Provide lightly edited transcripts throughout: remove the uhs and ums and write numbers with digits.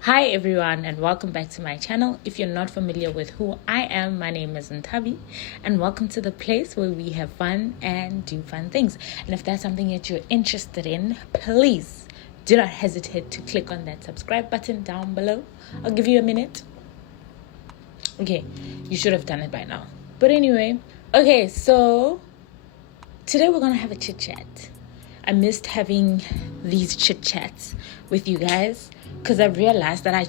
Hi everyone and welcome back to my channel. If you're not familiar with who I am, my name is Ntabi and welcome to the place where we have fun and do fun things. And if that's something that you're interested in, please do not hesitate to click on that subscribe button down below. I'll give you a minute. Okay, you should have done it by now. But anyway, okay, so today we're gonna have a chit chat. I missed having these chit chats with you guys because I've realized that I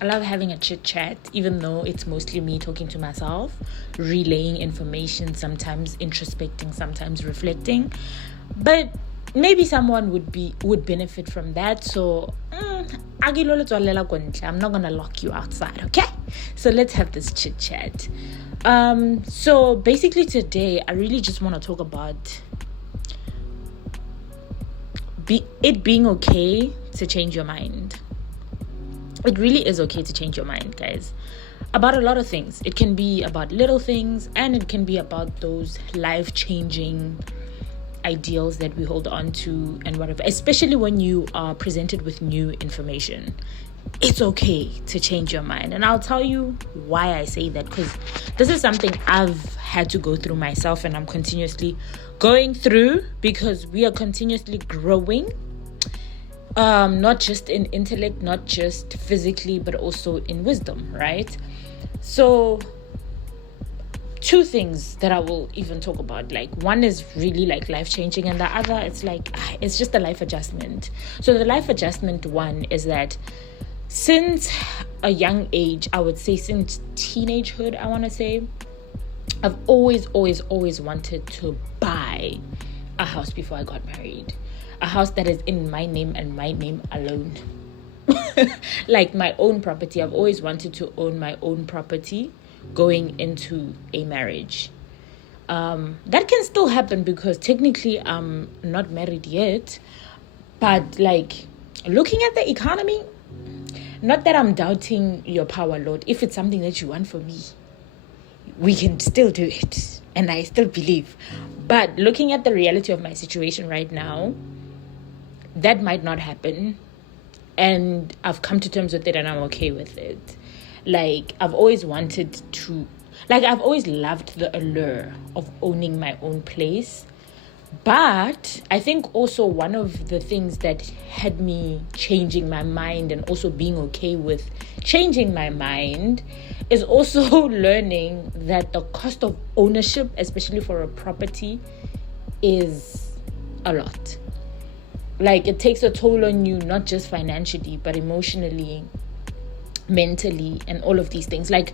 love having a chit chat, even though it's mostly me talking to myself, relaying information, sometimes introspecting, sometimes reflecting. But maybe someone would benefit from that. So I'm not gonna lock you outside, okay? So let's have this chit chat. So basically today I really just want to talk about it being okay to change your mind. It really is okay to change your mind, guys, about a lot of things. It can be about little things and it can be about those life-changing ideals that we hold on to and whatever, especially when you are presented with new information. It's okay to change your mind, and I'll tell you why I say that, because this is something I've had to go through myself and I'm continuously going through, because we are continuously growing, not just in intellect, not just physically, but also in wisdom, right? So two things that I will even talk about, like one is really like life-changing and the other it's just a life adjustment. So the life adjustment one is that since a young age, I would say since teenagehood, I want to say, I've always wanted to buy a house before I got married. A house that is in my name and my name alone. Like my own property. I've always wanted to own my own property going into a marriage. That can still happen because technically I'm not married yet. But like looking at the economy, not that I'm doubting your power, Lord. If it's something that you want for me, we can still do it. And I still believe. But looking at the reality of my situation right now, that might not happen. And I've come to terms with it and I'm okay with it. Like, I've always loved the allure of owning my own place. But I think also one of the things that had me changing my mind and also being okay with changing my mind is also learning that the cost of ownership, especially for a property, is a lot. Like, it takes a toll on you, not just financially, but emotionally, mentally, and all of these things. Like,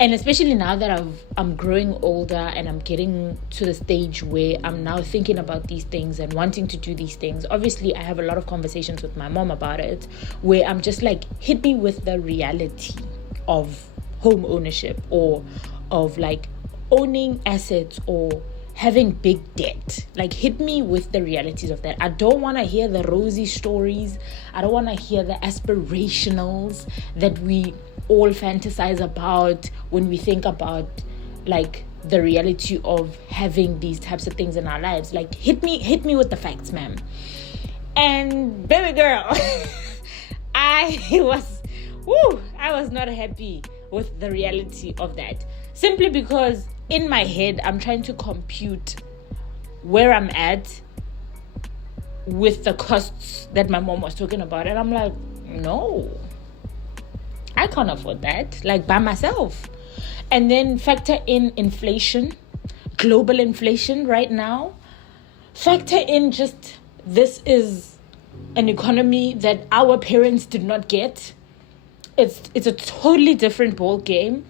and especially now that I'm growing older and I'm getting to the stage where I'm now thinking about these things and wanting to do these things. Obviously, I have a lot of conversations with my mom about it, where I'm just like, hit me with the reality of home ownership, or of like owning assets, or having big debt. Like, hit me with the realities of that. I don't want to hear the rosy stories. I don't want to hear the aspirationals that we all fantasize about when we think about like the reality of having these types of things in our lives. Like, hit me with the facts, ma'am. And baby girl, I was not happy with the reality of that, simply because in my head I'm trying to compute where I'm at with the costs that my mom was talking about, and I'm like, no, I can't afford that, like, by myself. And then factor in inflation, global inflation right now. Factor in just, this is an economy that our parents did not get. It's a totally different ball game.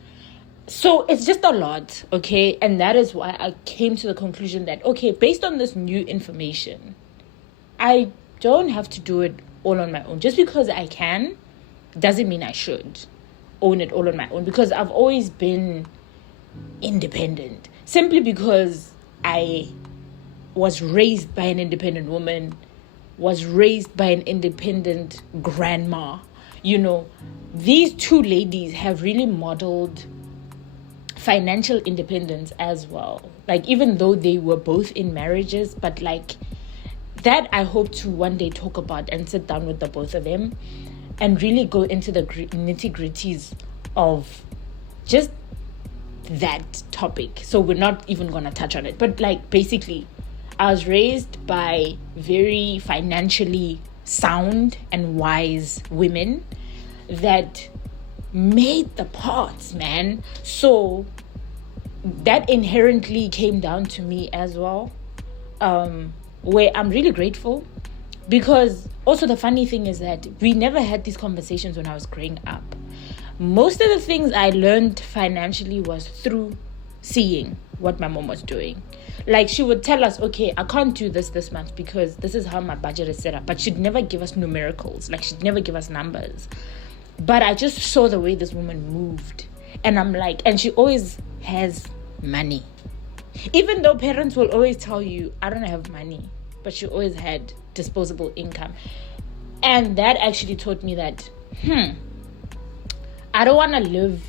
So it's just a lot, okay? And that is why I came to the conclusion that, okay, based on this new information, I don't have to do it all on my own. Just because I can doesn't mean I should own it all on my own, because I've always been independent, simply because I was raised by an independent woman, was raised by an independent grandma. You know, these two ladies have really modeled financial independence as well. Like, even though they were both in marriages, but like that I hope to one day talk about and sit down with the both of them and really go into the nitty-gritties of just that topic. So we're not even going to touch on it. But like, basically, I was raised by very financially sound and wise women that made the parts, man. So that inherently came down to me as well, where I'm really grateful, because also the funny thing is that we never had these conversations when I was growing up. Most of the things I learned financially was through seeing what my mom was doing. Like, she would tell us, okay, I can't do this month because this is how my budget is set up. But she'd never give us numericals. Like, she'd never give us numbers. But I just saw the way this woman moved. And I'm like, and she always has money. Even though parents will always tell you, I don't have money. But she always had disposable income. And that actually taught me that, I don't want to live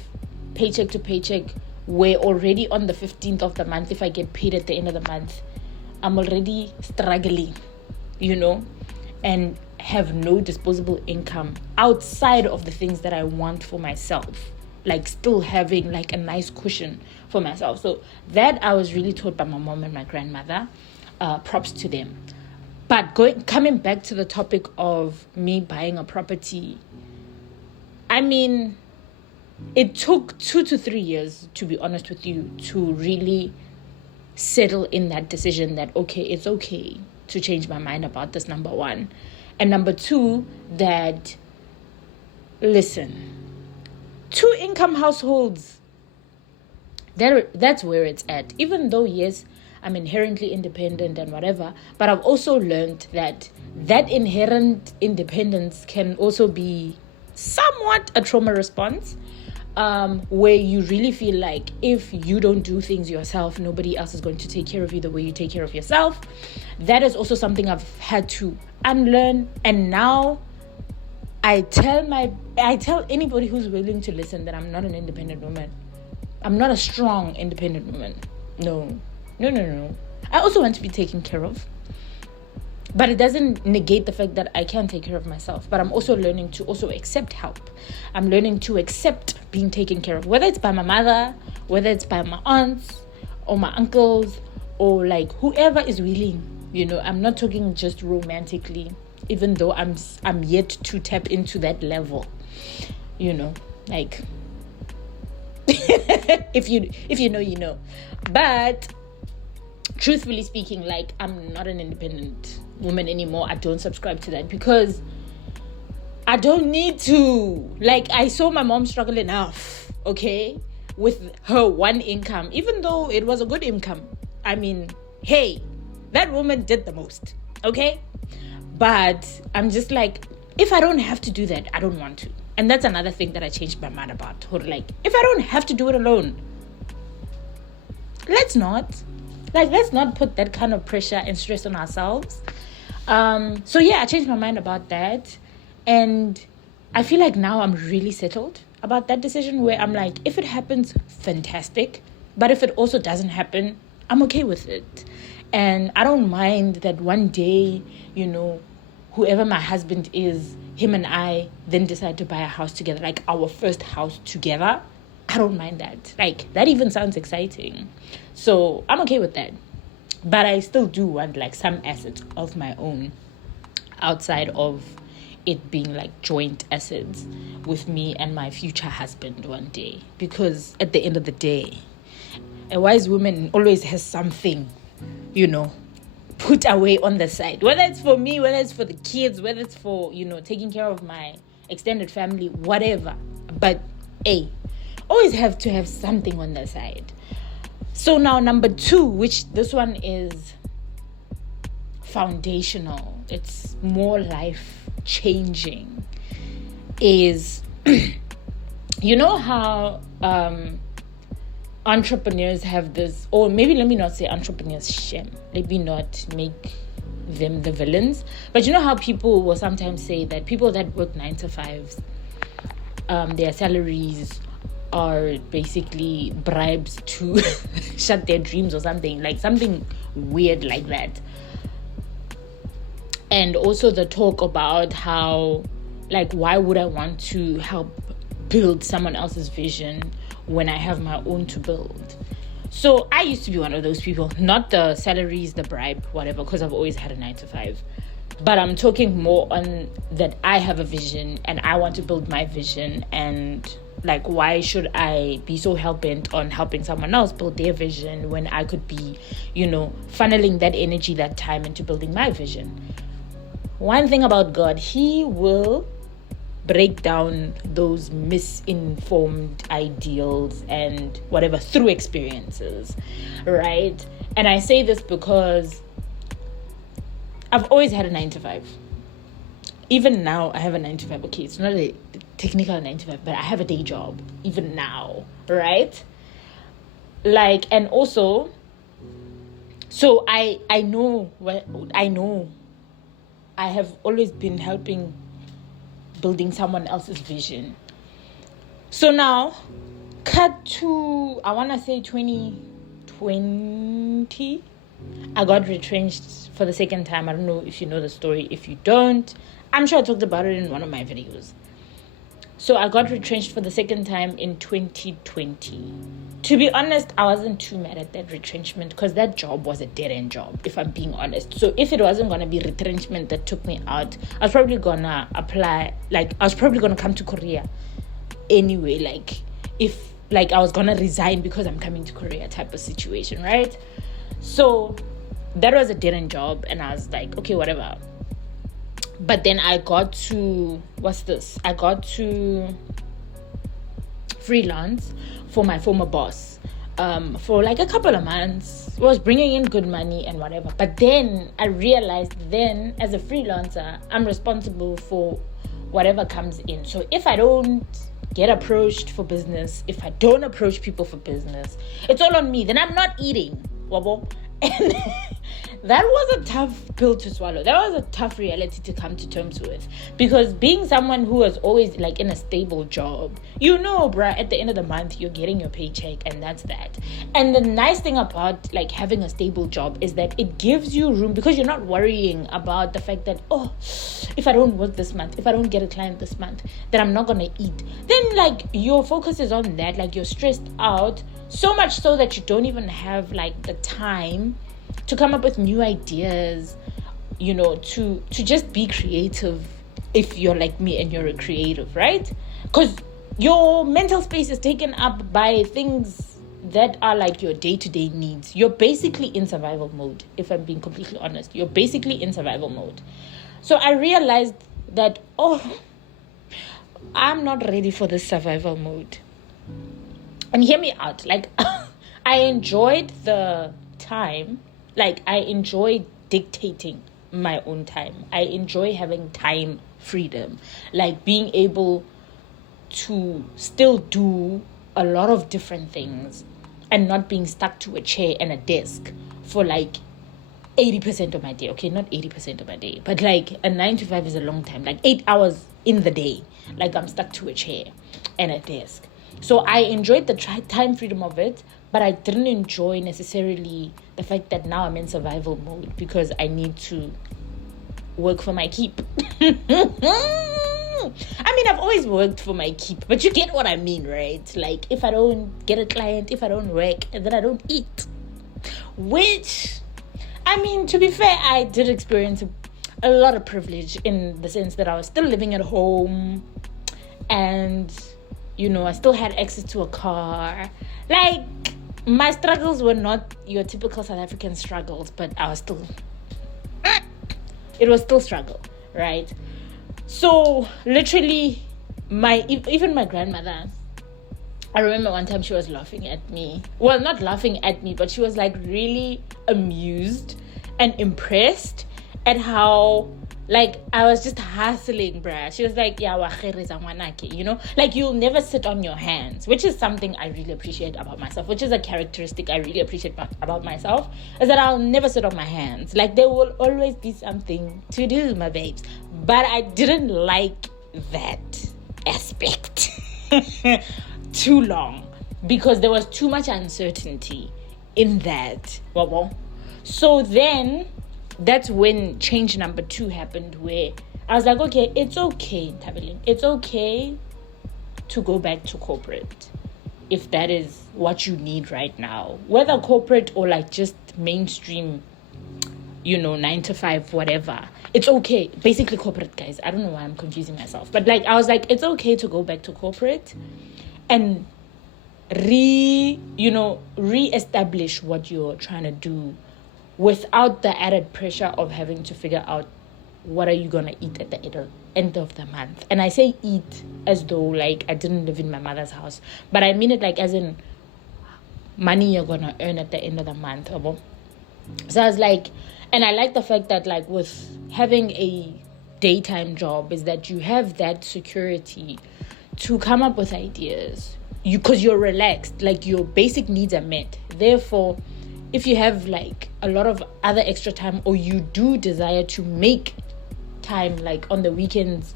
paycheck to paycheck, where already on the 15th of the month, if I get paid at the end of the month, I'm already struggling, and have no disposable income outside of the things that I want for myself, like still having like a nice cushion for myself. So that I was really taught by my mom and my grandmother. Props to them. But coming back to the topic of me buying a property, I mean, it took 2 to 3 years, to be honest with you, to really settle in that decision that, okay, it's okay to change my mind about this, number one. And number two, that, listen, 2-income households, that's where it's at. Even though, yes, I'm inherently independent and whatever, but I've also learned that inherent independence can also be somewhat a trauma response, where you really feel like if you don't do things yourself, nobody else is going to take care of you the way you take care of yourself. That is also something I've had to unlearn. And now I tell anybody who's willing to listen that I'm not an independent woman. I'm not a strong independent woman. No. I also want to be taken care of. But it doesn't negate the fact that I can take care of myself. But I'm also learning to also accept help. I'm learning to accept being taken care of. Whether it's by my mother, whether it's by my aunts or my uncles, or like whoever is willing. I'm not talking just romantically, even though I'm yet to tap into that level. Like if you know, you know. But truthfully speaking, like, I'm not an independent woman anymore. I don't subscribe to that because I don't need to. Like, I saw my mom struggle enough, okay, with her one income, even though it was a good income. I mean, hey, that woman did the most, okay? But I'm just like, if I don't have to do that, I don't want to. And that's another thing that I changed my mind about. Or like, if I don't have to do it alone, let's not put that kind of pressure and stress on ourselves. So yeah, I changed my mind about that. And I feel like now I'm really settled about that decision, where I'm like, if it happens, fantastic. But if it also doesn't happen, I'm okay with it. And I don't mind that one day, whoever my husband is, him and I then decide to buy a house together, like our first house together. I don't mind that. Like, that even sounds exciting. So I'm okay with that. But I still do want like some assets of my own outside of it being like joint assets with me and my future husband one day. Because at the end of the day, a wise woman always has something, put away on the side. Whether it's for me, whether it's for the kids, whether it's for, taking care of my extended family, whatever. But always have to have something on the side. So now number 2, which this one is foundational, it's more life changing, is how entrepreneurs have this, or maybe let me not say entrepreneurs, let me not make them the villains, but how people will sometimes say that people that work 9 to 5s, their salaries are basically bribes to shut their dreams or something, like something weird like that. And also the talk about how, like, why would I want to help build someone else's vision when I have my own to build? So I used to be one of those people, not the salaries, the bribe, whatever, because I've always had a 9-to-5. But I'm talking more on that I have a vision and I want to build my vision, and like, why should I be so hell-bent on helping someone else build their vision when I could be, funneling that energy, that time into building my vision? One thing about God, He will break down those misinformed ideals and whatever through experiences, right? And I say this because I've always had a 9-to-5. Even now, I have a 9-to-5. Okay, it's not a technical 9-to-5, but I have a day job even now, right? Like, and also, so I know I have always been helping building someone else's vision. So now, cut to, I want to say 2020, I got retrenched for the second time. I don't know if you know the story. If you don't, I'm sure I talked about it in one of my videos. So I got retrenched for the second time in 2020. To be honest, I wasn't too mad at that retrenchment because that job was a dead-end job, if I'm being honest. So if it wasn't going to be retrenchment that took me out, I was probably going to apply, like, I was probably going to come to Korea anyway, like, if, like, I was going to resign because I'm coming to Korea type of situation, right? So that was a dead-end job, and I was like, okay, whatever. But then I got to, I got to freelance for my former boss for like a couple of months. It was bringing in good money and whatever. But then I realized then, as a freelancer, I'm responsible for whatever comes in. So if I don't get approached for business, if I don't approach people for business, it's all on me. Then I'm not eating. Wabo. And that was a tough pill to swallow. That was a tough reality to come to terms with. Because being someone who was always like in a stable job, bruh, at the end of the month, you're getting your paycheck and that's that. And the nice thing about like having a stable job is that it gives you room, because you're not worrying about the fact that, oh, if I don't work this month, if I don't get a client this month, then I'm not going to eat. Then like your focus is on that, like you're stressed out. So much so that you don't even have like the time to come up with new ideas, to just be creative if you're like me and you're a creative, right? Because your mental space is taken up by things that are like your day-to-day needs. You're basically in survival mode, if I'm being completely honest. You're basically in survival mode. So I realized that, I'm not ready for this survival mode. And hear me out, like, I enjoyed the time, like, I enjoy dictating my own time. I enjoy having time freedom, like being able to still do a lot of different things and not being stuck to a chair and a desk for like 80% of my day. Okay, not 80% of my day, but like a 9-to-5 is a long time, like 8 hours in the day, like I'm stuck to a chair and a desk. So I enjoyed the time freedom of it, but I didn't enjoy necessarily the fact that now I'm in survival mode because I need to work for my keep. I mean, I've always worked for my keep, but you get what I mean, right? Like, if I don't get a client, if I don't work, then I don't eat. Which, I mean, to be fair, I did experience a lot of privilege in the sense that I was still living at home and I still had access to a car. Like, my struggles were not your typical South African struggles, but it was still struggle, right? So, literally, even my grandmother, I remember one time she was laughing at me. Well, not laughing at me, but she was like really amused and impressed at how, like, I was just hustling, bruh. She was like, yeah, like, you'll never sit on your hands, which is something I really appreciate about myself, which is a characteristic I really appreciate about myself, is that I'll never sit on my hands. Like, there will always be something to do, my babes. But I didn't like that aspect too long because there was too much uncertainty in that. So then that's when change number 2 happened, where I was like, okay, it's okay, Tabelin. It's okay to go back to corporate if that is what you need right now. Whether corporate or like just mainstream, 9 to 5, whatever. It's okay. Basically corporate, guys. I don't know why I'm confusing myself. But like, I was like, it's okay to go back to corporate and re-establish what you're trying to do without the added pressure of having to figure out what are you going to eat at the end of the month. And I say eat as though like I didn't live in my mother's house, but I mean it like as in money you're going to earn at the end of the month. So I was like, and I like the fact that like with having a daytime job is that you have that security to come up with ideas, because you're relaxed, like your basic needs are met. Therefore, if you have like a lot of other extra time, or you do desire to make time like on the weekends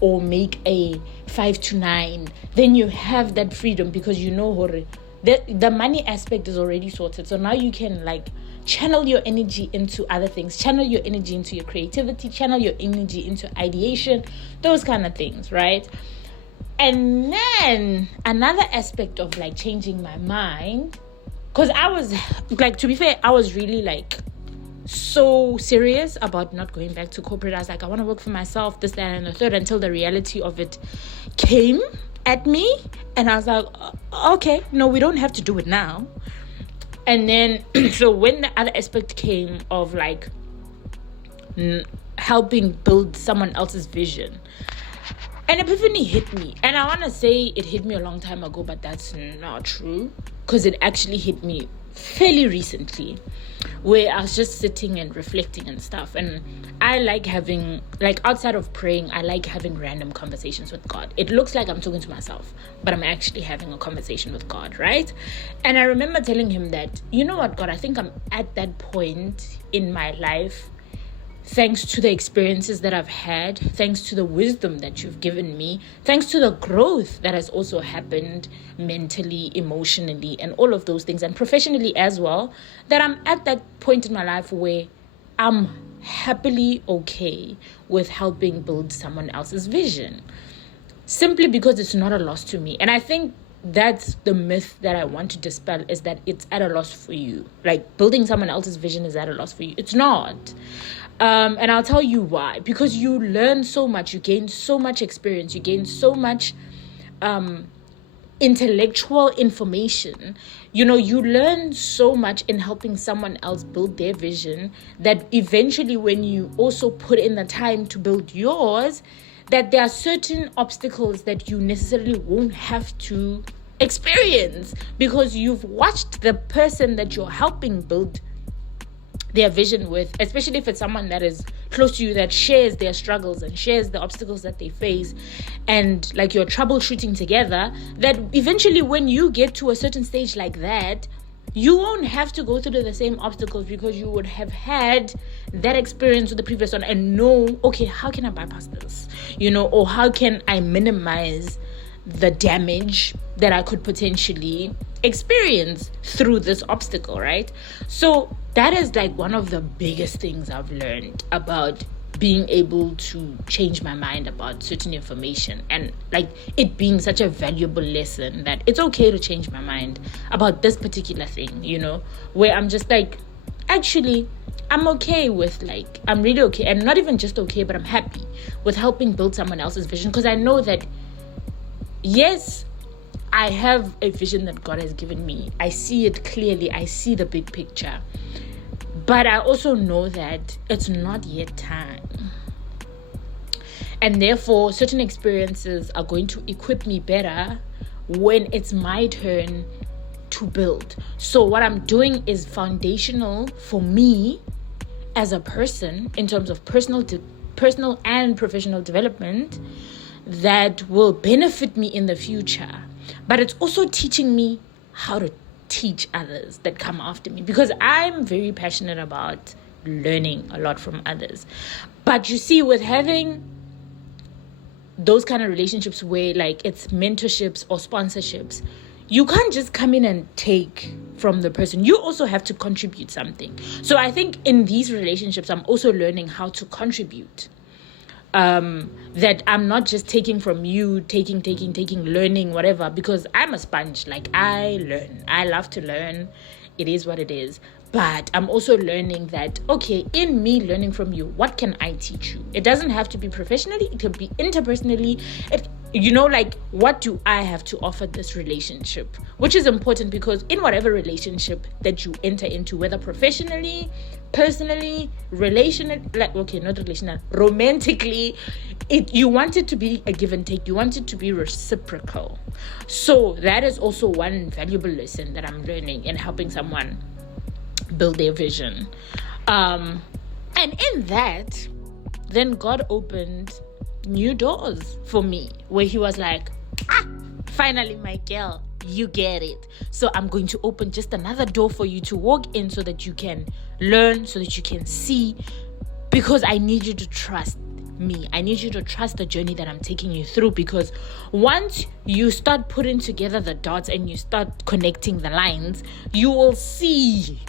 or make a 5 to 9, then you have that freedom, because the money aspect is already sorted. So now you can like channel your energy into other things, channel your energy into your creativity, channel your energy into ideation, those kind of things, right? And then another aspect of like changing my mind, because I was like, to be fair, I was really like so serious about not going back to corporate. I was like, I want to work for myself, this, that, and the third, until the reality of it came at me. And I was like, okay, no, we don't have to do it now. And then, so when the other aspect came of like helping build someone else's vision, an epiphany hit me. And I want to say it hit me a long time ago, but that's not true, because it actually hit me fairly recently, where I was just sitting and reflecting and stuff. And I like having, like, outside of praying, I like having random conversations with God. It looks like I'm talking to myself, but I'm actually having a conversation with God, right? And I remember telling him that, you know what, God, I think I'm at that point in my life, thanks to the experiences that I've had, thanks to the wisdom that you've given me, thanks to the growth that has also happened mentally, emotionally, and all of those things, and professionally as well, that I'm at that point in my life where I'm happily okay with helping build someone else's vision, simply because it's not a loss to me. And I think that's the myth that I want to dispel, is that it's at a loss for you. Like, building someone else's vision is at a loss for you. It's not. And I'll tell you why. Because you learn so much, you gain so much experience, you gain so much intellectual information. You learn so much in helping someone else build their vision, that eventually when you also put in the time to build yours, that there are certain obstacles that you necessarily won't have to experience, because you've watched the person that you're helping build their vision with, especially if it's someone that is close to you, that shares their struggles and shares the obstacles that they face, and like you're troubleshooting together, that eventually when you get to a certain stage like that, you won't have to go through the same obstacles, because you would have had that experience with the previous one and know, okay, how can I bypass this? Or how can I minimize the damage that I could potentially experience through this obstacle, right? So that is like one of the biggest things I've learned about being able to change my mind about certain information, and like it being such a valuable lesson that it's okay to change my mind about this particular thing, where I'm just like, actually, I'm okay with, like, I'm really okay, and not even just okay, but I'm happy with helping build someone else's vision, because I know that, yes, I have a vision that God has given me. I see it clearly. I see the big picture. But I also know that it's not yet time. And therefore, certain experiences are going to equip me better when it's my turn to build. So what I'm doing is foundational for me as a person in terms of personal and professional development that will benefit me in the future. But it's also teaching me how to teach others that come after me, because I'm very passionate about learning a lot from others. But you see, with having those kind of relationships where like it's mentorships or sponsorships, you can't just come in and take from the person. You also have to contribute something. So I think in these relationships, I'm also learning how to contribute. That I'm not just taking from you, taking, learning, whatever, because I'm a sponge. Like, I learn. I love to learn. It is what it is. But I'm also learning that, okay, in me learning from you, what can I teach you? It doesn't have to be professionally. It could be interpersonally. Like, what do I have to offer this relationship? Which is important, because in whatever relationship that you enter into, whether professionally, personally, romantically, you want it to be a give and take. You want it to be reciprocal. So that is also one valuable lesson that I'm learning in helping someone build their vision. And in that, then God opened new doors for me, where he was like, finally, my girl, you get it. So I'm going to open just another door for you to walk in, so that you can learn, so that you can see, because I need you to trust me. I need you to trust the journey that I'm taking you through, because once you start putting together the dots and you start connecting the lines, you will see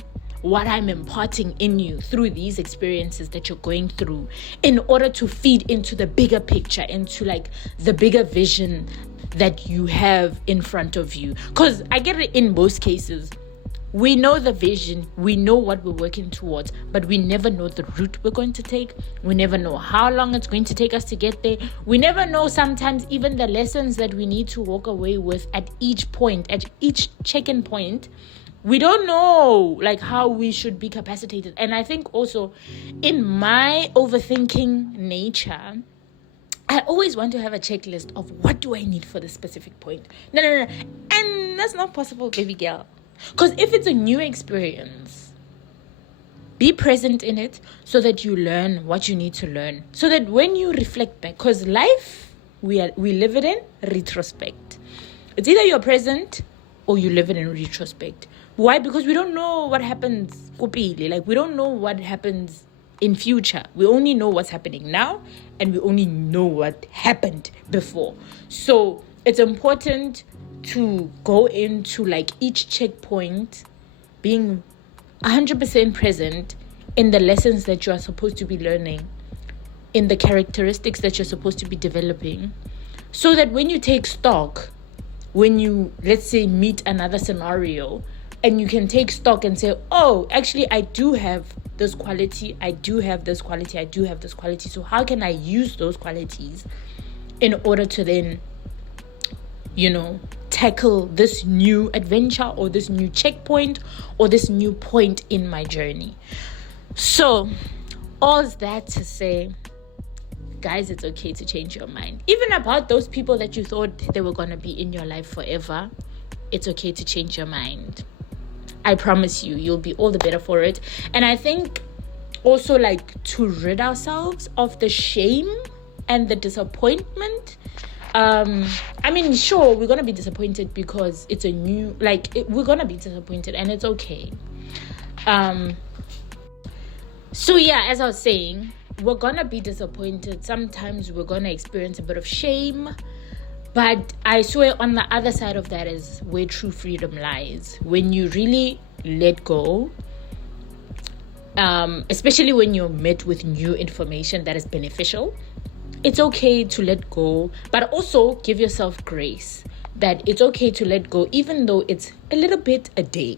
what I'm imparting in you through these experiences that you're going through, in order to feed into the bigger picture, into like the bigger vision that you have in front of you. Because I get it, in most cases, we know the vision, we know what we're working towards, but we never know the route we're going to take. We never know how long it's going to take us to get there. We never know sometimes even the lessons that we need to walk away with at each point, at each check-in point. We don't know like how we should be capacitated. And I think also, in my overthinking nature, I always want to have a checklist of what do I need for this specific point. No. And that's not possible, baby girl. Because if it's a new experience, be present in it, so that you learn what you need to learn. So that when you reflect back, because life, we live it in retrospect. It's either you're present or you live it in retrospect. Why? Because we don't know what happens kopile. Like, we don't know what happens in future. We only know what's happening now, and we only know what happened before. So it's important to go into like each checkpoint being 100% present in the lessons that you are supposed to be learning, in the characteristics that you're supposed to be developing, so that when you take stock, when you, let's say, meet another scenario, and you can take stock and say, oh, actually, I do have this quality, I do have this quality, I do have this quality. So how can I use those qualities in order to then, tackle this new adventure, or this new checkpoint, or this new point in my journey? So, all that to say, guys, it's okay to change your mind. Even about those people that you thought they were going to be in your life forever, it's okay to change your mind. I promise you'll be all the better for it. And I think also, like, to rid ourselves of the shame and the disappointment. Sure, we're going to be disappointed because it's a new, we're going to be disappointed, and it's okay. So yeah, as I was saying, we're going to be disappointed. Sometimes we're going to experience a bit of shame. But I swear, on the other side of that is where true freedom lies. When you really let go, especially when you're met with new information that is beneficial, it's okay to let go, but also give yourself grace that it's okay to let go, even though it's a little bit a day.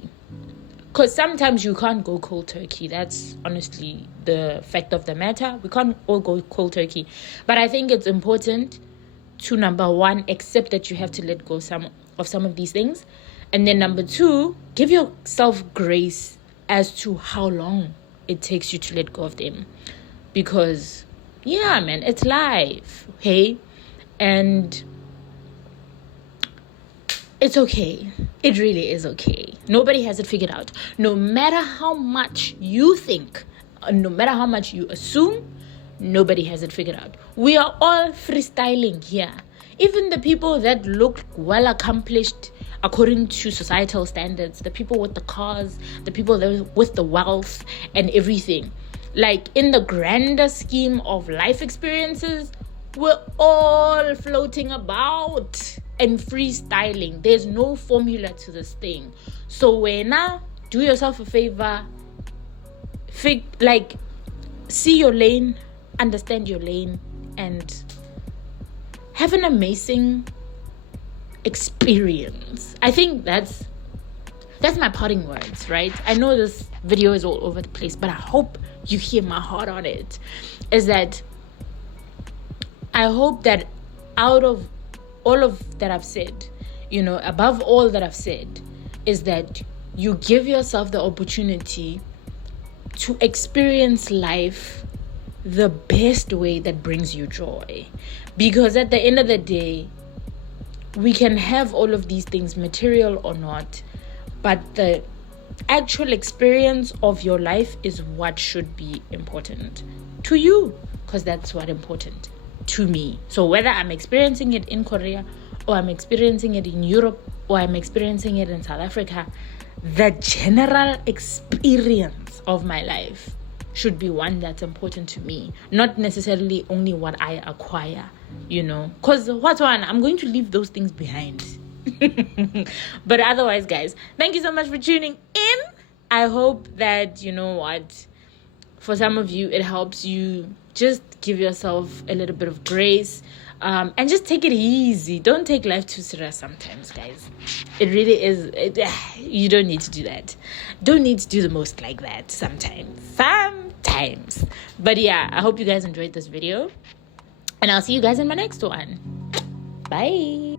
Because sometimes you can't go cold turkey. That's honestly the fact of the matter. We can't all go cold turkey. But I think it's important to, number one, accept that you have to let go of some of these things. And then number two, give yourself grace as to how long it takes you to let go of them. Because, yeah, man, it's life, hey? And it's okay. It really is okay. Nobody has it figured out. No matter how much you think, no matter how much you assume, nobody has it figured out. We are all freestyling here. Even the people that look well accomplished according to societal standards, the people with the cars, the people with the wealth and everything. Like, in the grander scheme of life experiences, we're all floating about. and freestyling. There's no formula to this thing. So when now, do yourself a favor, see your lane, understand your lane, and have an amazing experience. I think that's my parting words, right? I know this video is all over the place, but I hope you hear my heart on it. Is that I hope that out of all of that I've said, above all that I've said, is that you give yourself the opportunity to experience life the best way that brings you joy. Because at the end of the day, we can have all of these things, material or not, but the actual experience of your life is what should be important to you, because that's what important to me. So whether I'm experiencing it in Korea, or I'm experiencing it in Europe, or I'm experiencing it in South Africa, the general experience of my life should be one that's important to me, not necessarily only what I acquire, because what's one, I'm going to leave those things behind. But otherwise, guys, thank you so much for tuning in. I hope that, for some of you, it helps you just give yourself a little bit of grace, and just take it easy. Don't take life too serious sometimes, guys. It really is. You don't need to do that. Don't need to do the most like that sometimes. But yeah, I hope you guys enjoyed this video, and I'll see you guys in my next one. Bye.